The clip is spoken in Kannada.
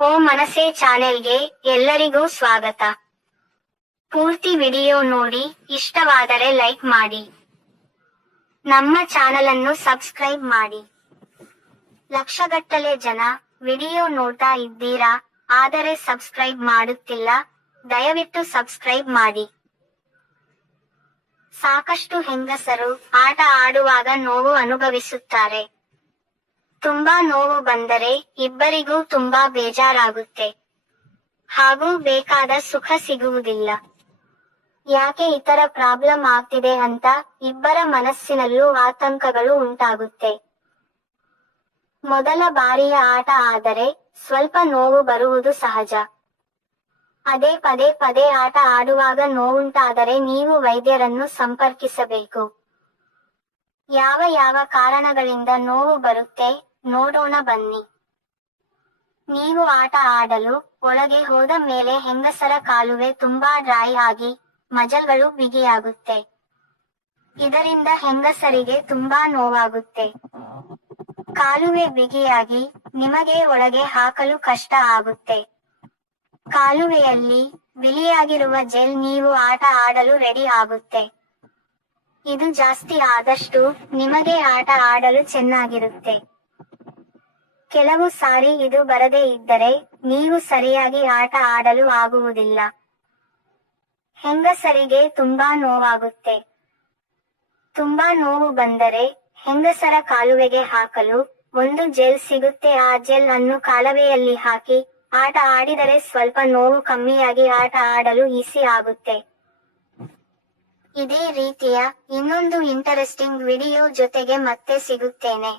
ಓ ಮನಸೆ ಚಾನೆಲ್ಗೆ ಎಲ್ಲರಿಗೂ ಸ್ವಾಗತ. ಪೂರ್ತಿ ವಿಡಿಯೋ ನೋಡಿ, ಇಷ್ಟವಾದರೆ ಲೈಕ್ ಮಾಡಿ. ನಮ್ಮ ಚಾನೆಲ್ ಅನ್ನು ಸಬ್ಸ್ಕ್ರೈಬ್ ಮಾಡಿ. ಲಕ್ಷಗಟ್ಟಲೆ ಜನ ವಿಡಿಯೋ ನೋಡ್ತಾ ಇದ್ದೀರಾ, ಆದರೆ ಸಬ್ಸ್ಕ್ರೈಬ್ ಮಾಡುತ್ತಿಲ್ಲ, ದಯವಿಟ್ಟು ಸಬ್ಸ್ಕ್ರೈಬ್ ಮಾಡಿ. ಸಾಕಷ್ಟು ಹೆಂಗಸರು ಆಟ ಆಡುವಾಗ ನೋವು ಅನುಭವಿಸುತ್ತಾರೆ. ತುಂಬಾ ನೋವು ಬಂದರೆ ಇಬ್ಬರಿಗೂ ತುಂಬಾ ಬೇಜಾರಾಗುತ್ತೆ. ಹಾಗೂ ಬೇಕಾದ ಸುಖ ಸಿಗುವುದಿಲ್ಲ. ಯಾಕೆ ಇತರ ಪ್ರಾಬ್ಲಮ್ ಆಗ್ತಿದೆ ಅಂತ ಇಬ್ಬರ ಮನಸ್ಸಿನಲ್ಲೂ ಆತಂಕಗಳು ಉಂಟಾಗುತ್ತೆ. ಮೊದಲ ಬಾರಿಯ ಆಟ ಆದರೆ ಸ್ವಲ್ಪ ನೋವು ಬರುವುದು ಸಹಜ. ಅದೇ ಪದೇ ಪದೇ ಆಟ ಆಡುವಾಗ ನೋವುಂಟಾದರೆ ನೀವು ವೈದ್ಯರನ್ನು ಸಂಪರ್ಕಿಸಬೇಕು. ಯಾವ ಯಾವ ಕಾರಣಗಳಿಂದ ನೋವು ಬರುತ್ತೆ ನೋಡೋಣ ಬನ್ನಿ. ನೀವು ಆಟ ಆಡಲು ಒಳಗೆ ಹೋದ ಮೇಲೆ ಹೆಂಗಸರ ಕಾಲುವೆ ತುಂಬಾ ಡ್ರೈ ಆಗಿ ಮಜಲ್ಗಳು ಬಿಗಿಯಾಗುತ್ತೆ. ಇದರಿಂದ ಹೆಂಗಸರಿಗೆ ತುಂಬಾ ನೋವಾಗುತ್ತೆ. ಕಾಲುವೆ ಬಿಗಿಯಾಗಿ ನಿಮಗೆ ಒಳಗೆ ಹಾಕಲು ಕಷ್ಟ ಆಗುತ್ತೆ. ಕಾಲುವೆಯಲ್ಲಿ ಬಿಳಿಯಾಗಿರುವ ಜೆಲ್ ನೀವು ಆಟ ಆಡಲು ರೆಡಿ ಆಗುತ್ತೆ. ಇದು ಜಾಸ್ತಿ ಆದಷ್ಟು ನಿಮಗೆ ಆಟ ಆಡಲು ಚೆನ್ನಾಗಿರುತ್ತೆ. ಕೆಲವು ಸಾರಿ ಇದು ಬರದೇ ಇದ್ದರೆ ನೀವು ಸರಿಯಾಗಿ ಆಟ ಆಡಲು ಆಗುವುದಿಲ್ಲ. ಹೆಂಗಸರಿಗೆ ತುಂಬಾ ನೋವಾಗುತ್ತೆ. ತುಂಬಾ ನೋವು ಬಂದರೆ ಹೆಂಗಸರ ಕಾಲುವೆಗೆ ಹಾಕಲು ಒಂದು ಜೆಲ್ ಸಿಗುತ್ತೆ. ಆ ಜೆಲ್ ಅನ್ನು ಕಾಲುವೆಯಲ್ಲಿ ಹಾಕಿ ಆಟ ಆಡಿದರೆ ಸ್ವಲ್ಪ ನೋವು ಕಮ್ಮಿಯಾಗಿ ಆಟ ಆಡಲು ಈಸಿ ಆಗುತ್ತೆ. ಇದೇ ರೀತಿಯ ಇನ್ನೊಂದು ಇಂಟರೆಸ್ಟಿಂಗ್ ವಿಡಿಯೋ ಜೊತೆಗೆ ಮತ್ತೆ ಸಿಗುತ್ತೇನೆ.